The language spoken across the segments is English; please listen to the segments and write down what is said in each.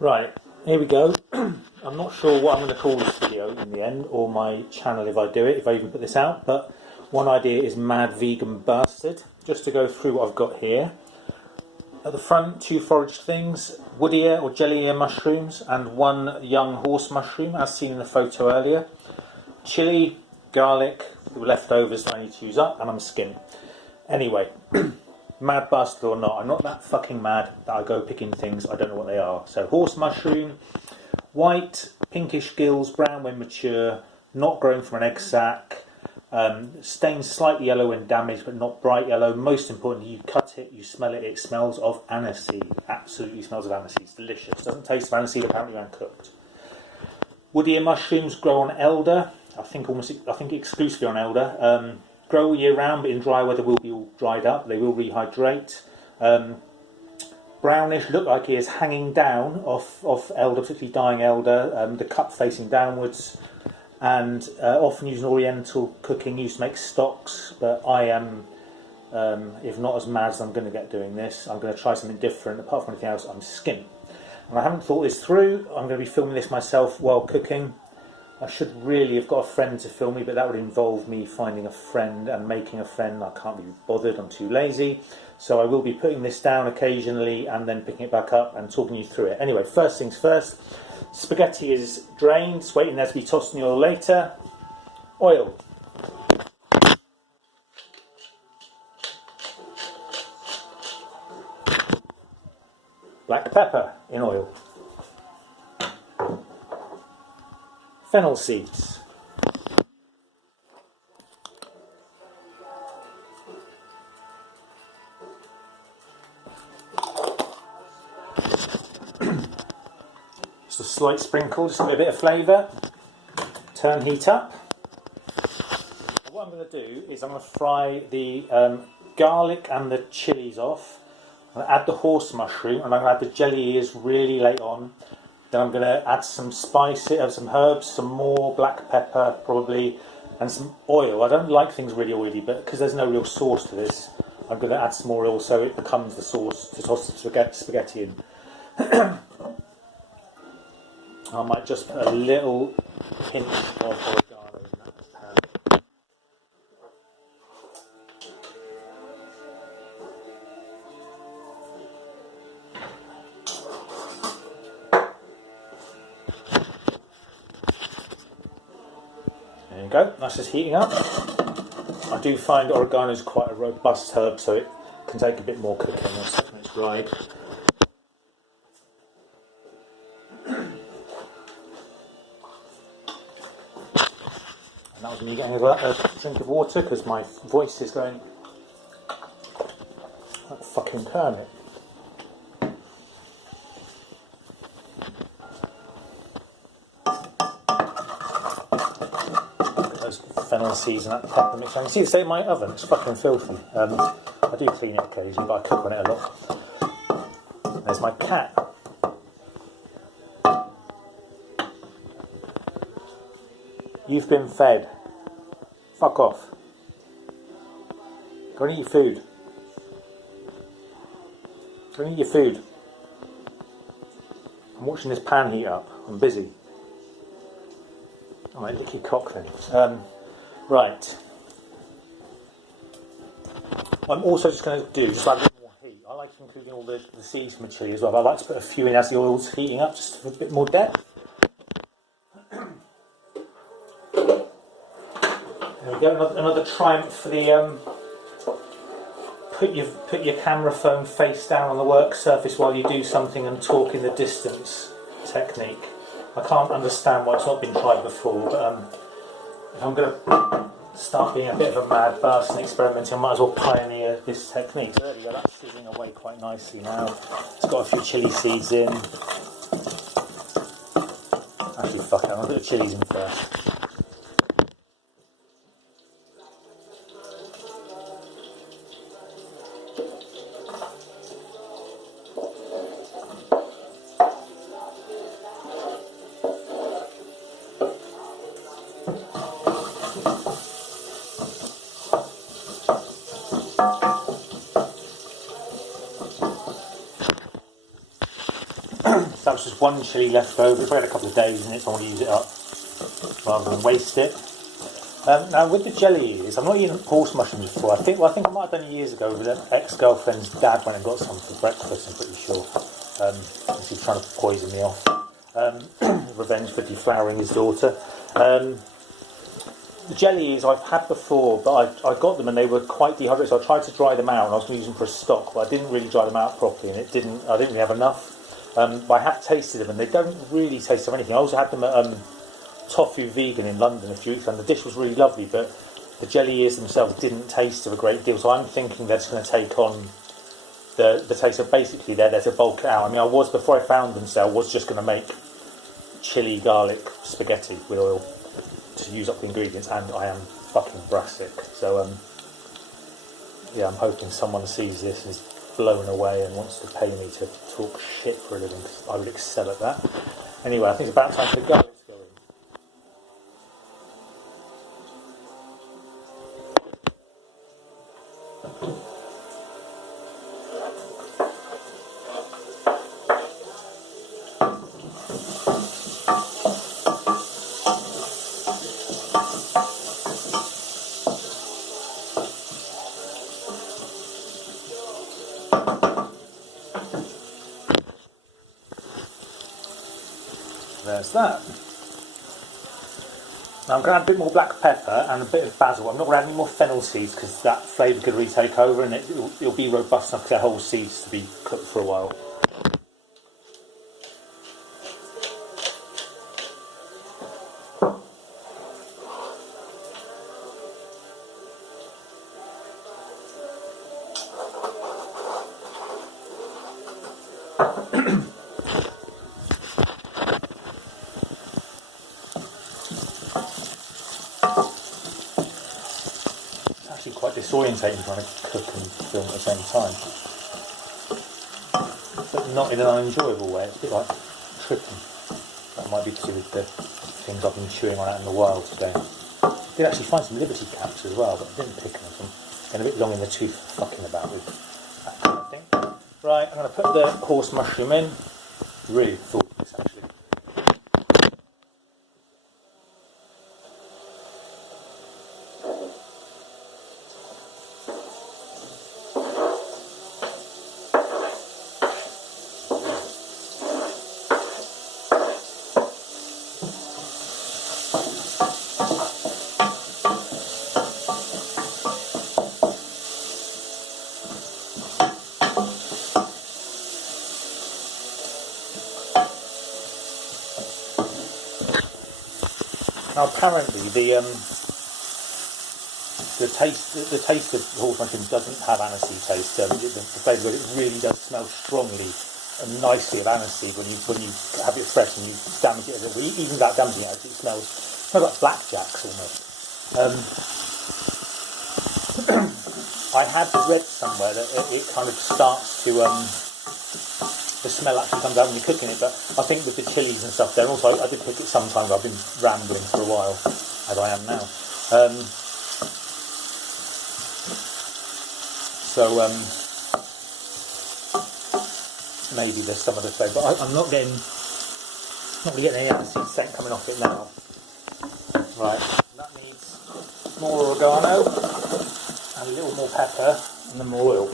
Right, here we go. I'm not sure what I'm going to call this video in the end, or my channel if I do it, if I even put this out, but one idea is Mad Vegan Bastard. Just to go through what I've got here. At the front, 2 foraged things, wood ear or jelly ear mushrooms, and 1 young horse mushroom, as seen in the photo earlier. Chili, garlic, the leftovers that I need to use up, and I'm skinning. Anyway, mad bastard or not, I'm not that fucking mad that I go picking things I don't know what they are. So horse mushroom, white, pinkish gills, brown when mature, not grown from an egg sac, stained slightly yellow when damaged but not bright yellow. Most importantly, you cut it, you smell it, it smells of aniseed. Absolutely smells of aniseed. It's delicious. Doesn't taste of aniseed apparently when cooked. Wood ear mushrooms grow on elder. I think exclusively on elder. Grow all year round, but in dry weather will be all dried up. They will rehydrate. Brownish, look like he is hanging down off elder, particularly dying elder. The cup facing downwards, and often used in Oriental cooking, used to make stocks. But I am, if not as mad as I'm going to get doing this, I'm going to try something different. Apart from anything else, I'm skinning. And I haven't thought this through. I'm going to be filming this myself while cooking. I should really have got a friend to film me, but that would involve me finding a friend and making a friend. I can't be bothered, I'm too lazy. So I will be putting this down occasionally and then picking it back up and talking you through it. Anyway, first things first. Spaghetti is drained, it's waiting there to be tossed in the oil later. Oil. Black pepper in oil. Fennel seeds. Just a slight sprinkle, just a bit of flavour. Turn heat up. What I'm going to do is I'm going to fry the garlic and the chilies off. I'm going to add the horse mushroom, and I'm going to add the jelly ears really late on. Then I'm going to add some spices, some herbs, some more black pepper probably, and some oil. I don't like things really oily, but because there's no real sauce to this, I'm going to add some more oil so it becomes the sauce to toss the spaghetti in. I might just put a little pinch of oregano in that pan. There you go, that's just heating up. I do find oregano is quite a robust herb, so it can take a bit more cooking when it's dried. And that was me getting a drink of water because my voice is going like fucking Kermit. Fennel seeds and that pepper mix. I can see the state of my oven, it's fucking filthy. I do clean it occasionally, but I cook on it a lot. There's my cat. You've been fed. Fuck off. Go and eat your food. Go and eat your food. I'm watching this pan heat up. I'm busy. I might lick your cock then. Right. I'm also just going to do just like a bit more heat. I like to include all the seeds from the chili as well. But I like to put a few in as the oil's heating up, just for a bit more depth. There we go. Another triumph for the put your camera phone face down on the work surface while you do something and talk in the distance technique. I can't understand why it's not been tried before, but if I'm going to start being a bit of a mad bastard and experimenting, I might as well pioneer this technique. So there we go, that's sizzling away quite nicely now. It's got a few chilli seeds in. Actually, fuck it, I'll put the chillies in first. that was just one chilli left over. If I had a couple of days in it, so I want to use it up rather than waste it. Now with the jelly ears, I've not eaten horse mushrooms before. I think I might have done it years ago with an ex-girlfriend's dad when I got some for breakfast, I'm pretty sure. He was trying to poison me off. Revenge for deflowering his daughter. The jelly ears I've had before, but I got them and they were quite dehydrated, so I tried to dry them out and I was going to use them for a stock, but I didn't really dry them out properly and I didn't really have enough. But I have tasted them and they don't really taste of anything. I also had them at Tofu Vegan in London a few weeks ago and the dish was really lovely, but the jelly ears themselves didn't taste of a great deal, so I'm thinking they're just going to take on the taste of basically they're there to bulk it out. I mean, before I found them, so I was just going to make chili garlic spaghetti with oil to use up the ingredients, and I am fucking brassic. So yeah, I'm hoping someone sees this and is blown away and wants to pay me to talk shit for a living, because I would excel at that. Anyway, I think it's about time for the garlic to go in. There's that. Now I'm going to add a bit more black pepper and a bit of basil. I'm not going to add any more fennel seeds because that flavour could really take over, and it'll be robust enough for the whole seeds to be cooked for a while. Quite disorientating trying to cook and film at the same time, but not in an unenjoyable way. It's a bit like tripping. That might be to do with the things I've been chewing on out in the wild today. I did actually find some liberty caps as well, but I didn't pick them. So I'm getting a bit long in the tooth for fucking about with that kind of thing. Right, I'm going to put the horse mushroom in. Really thought this actually. Now apparently the taste of horse mushrooms doesn't have aniseed taste. The flavour, it really does smell strongly and nicely of aniseed when you have it fresh and you damage it a little. Even without damaging it, it smells like blackjacks almost. I had read somewhere that it kind of starts to the smell actually comes out when you're cooking it, but I think with the chilies and stuff there, also I did cook it sometimes. I've been rambling for a while, as I am now. Maybe there's some of the flavour, but I'm not really getting any aniseed scent coming off it now. Right, that needs more oregano and a little more pepper and then more oil.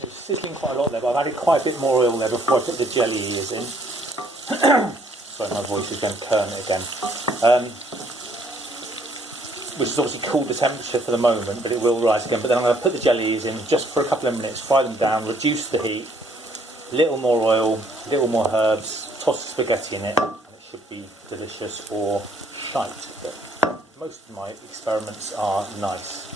It's sizzling quite a lot there, but I've added quite a bit more oil there before I put the jelly ears in. Sorry, my voice is going to turn it again. Which has obviously cooled the temperature for the moment, but it will rise again. But then I'm going to put the jelly ears in just for a couple of minutes, fry them down, reduce the heat, a little more oil, a little more herbs, toss the spaghetti in it, and it should be delicious or shite. But most of my experiments are nice.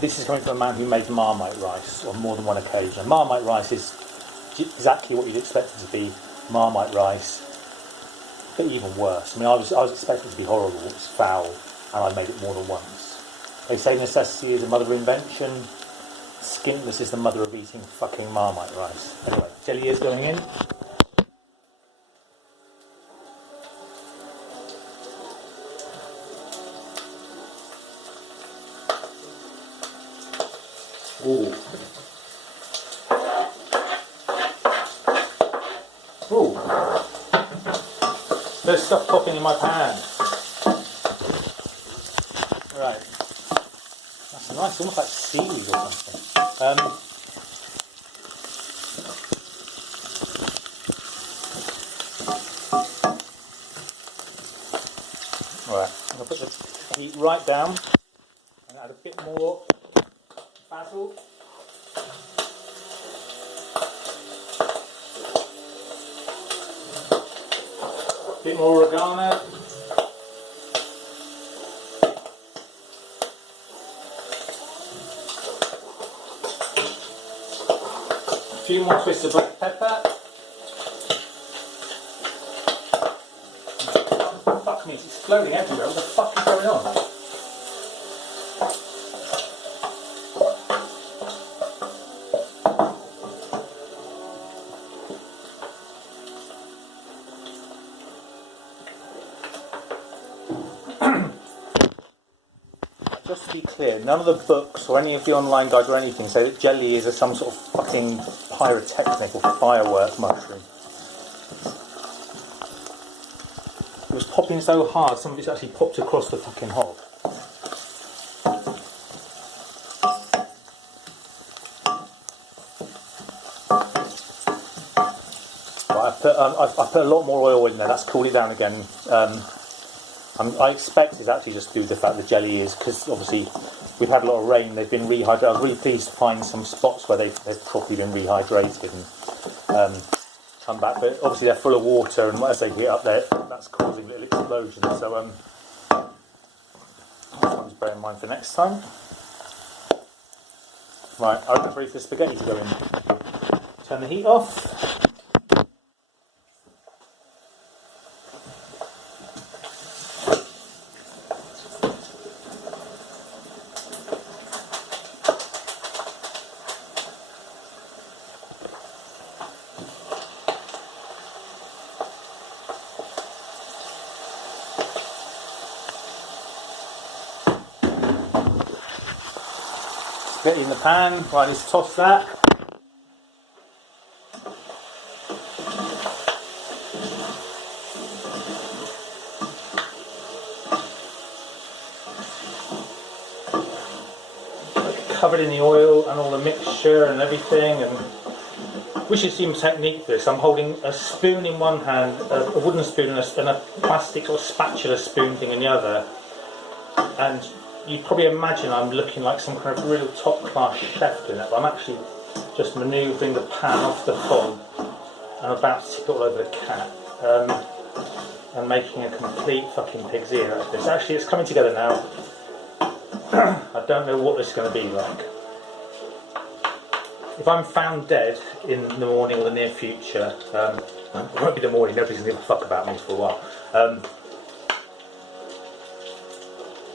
This is coming from a man who made Marmite rice on more than one occasion. Marmite rice is exactly what you'd expect it to be. Marmite rice, but even worse. I mean, I was expecting it to be horrible. It's foul, and I made it more than once. They say necessity is the mother of invention. Skintless is the mother of eating fucking Marmite rice. Anyway, jelly is going in. Ooh. Ooh. There's stuff popping in my pan. Right. That's nice, almost like seaweed or something. Alright, I'm going to put the heat right down and add a bit more basil. A bit more oregano. A few more twists of black pepper. Fuck me, it's floating everywhere. What the fuck is going on? Just to be clear, none of the books or any of the online guides or anything say that jelly is some sort of fucking pyrotechnic or firework mushroom. It was popping so hard, some of it's actually popped across the fucking hob. Right, I put a lot more oil in there. That's cooled it down again. I expect it's actually just due to the fact the jelly is, because obviously we've had a lot of rain, they've been rehydrated. I was really pleased to find some spots where they've properly been rehydrated and come back, but obviously they're full of water, and as they get up there, that's causing little explosions. So something to bear in mind for next time. Right, I'm ready for the spaghetti to go in. Turn the heat off. Get in the pan, right, let's toss that. Covered in the oil and all the mixture and everything, and we should see a technique for this. I'm holding a spoon in one hand, a wooden spoon, and a plastic or spatula spoon thing in the other, and you probably imagine I'm looking like some kind of real top-class chef doing that, but I'm actually just manoeuvring the pan off the hob and about to tip it all over the cat, and making a complete fucking pig's ear out of this. Actually, it's coming together now. I don't know what this is going to be like. If I'm found dead in the morning or the near future, it won't be the morning, nobody's going to give a fuck about me for a while.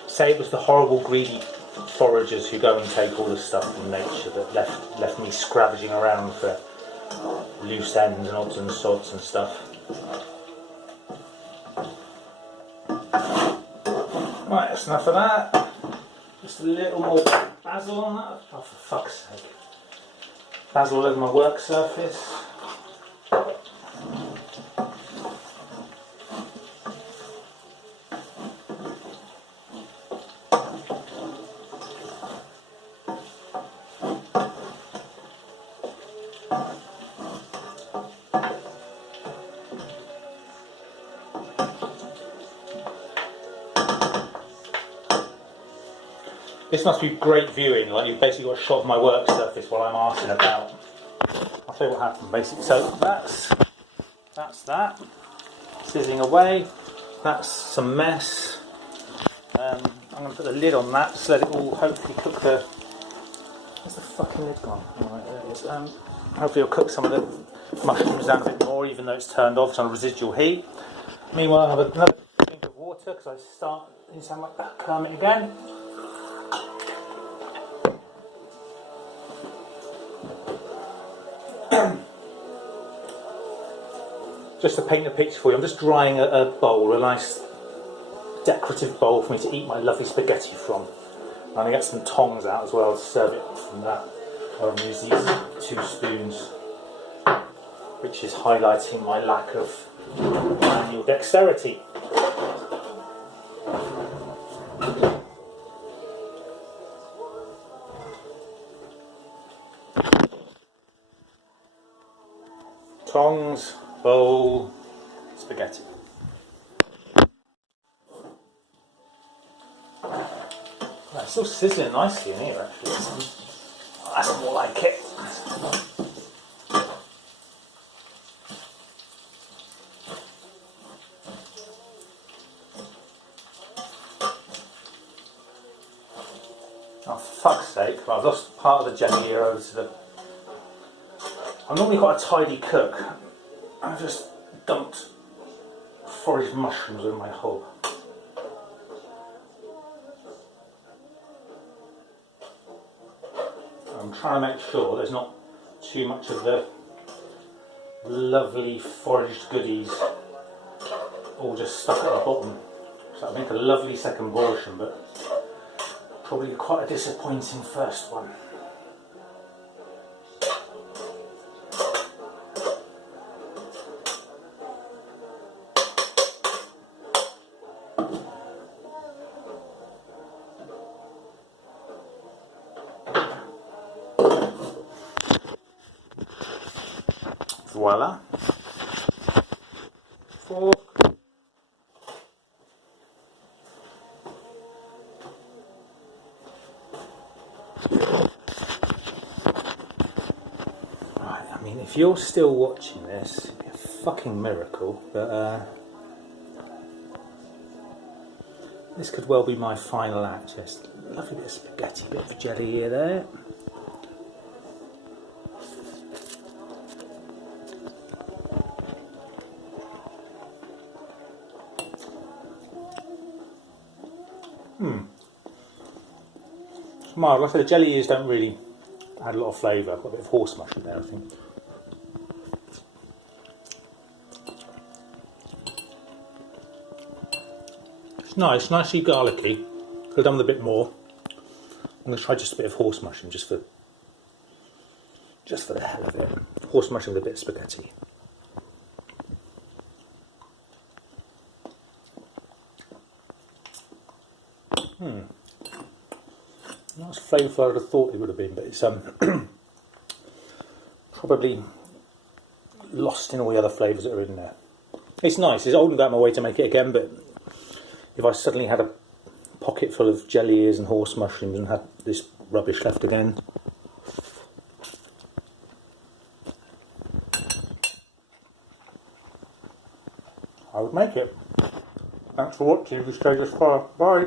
Say it was the horrible greedy foragers who go and take all the stuff from nature that left me scravenging around for loose ends and odds and sods and stuff. Right, that's enough of that. Just a little more basil on that. Oh, for fuck's sake. Basil all over my work surface. This must be great viewing, like you've basically got a shot of my work surface while I'm arsing about. I'll tell you what happened basically. So that's that. Sizzling away. That's some mess. I'm going to put the lid on that, just let it all hopefully cook the... Where's the fucking lid gone? Alright, there it is. Hopefully it'll cook some of the mushrooms down a bit more, even though it's turned off, it's on a residual heat. Meanwhile, I'll have another drink of water because I need to sound like that Kermit again. Just to paint a picture for you, I'm just drying a bowl, a nice decorative bowl for me to eat my lovely spaghetti from. And I get some tongs out as well to serve it from that. I'll use these 2 spoons, which is highlighting my lack of manual dexterity. Tongs, bowl, spaghetti. Oh, it's still sizzling nicely in here actually. Oh, that's more like it. Oh, for fuck's sake, I've lost part of the jelly here over to the... I'm normally quite a tidy cook. I've just dumped foraged mushrooms in my hob. I'm trying to make sure there's not too much of the lovely foraged goodies all just stuck at the bottom. So I make a lovely second portion, but probably quite a disappointing first one. Voila. Fork. Right, I mean, if you're still watching this, it'd be a fucking miracle, but this could well be my final act. Just a lovely bit of spaghetti, bit of jelly here, there. It's mild. Like I said, the jelly ears don't really add a lot of flavour. Got a bit of horse mushroom there, I think. It's nice, nicely garlicky. Could have done with a bit more. I'm going to try just a bit of horse mushroom, just for the hell of it. Horse mushroom with a bit of spaghetti. Not as flavourful as I would have thought it would have been, but it's probably lost in all the other flavours that are in there. It's nice. I wouldn't go out my way to make it again, but if I suddenly had a pocket full of jelly ears and horse mushrooms and had this rubbish left again, I would make it. Thanks for watching. If you stayed this far, bye.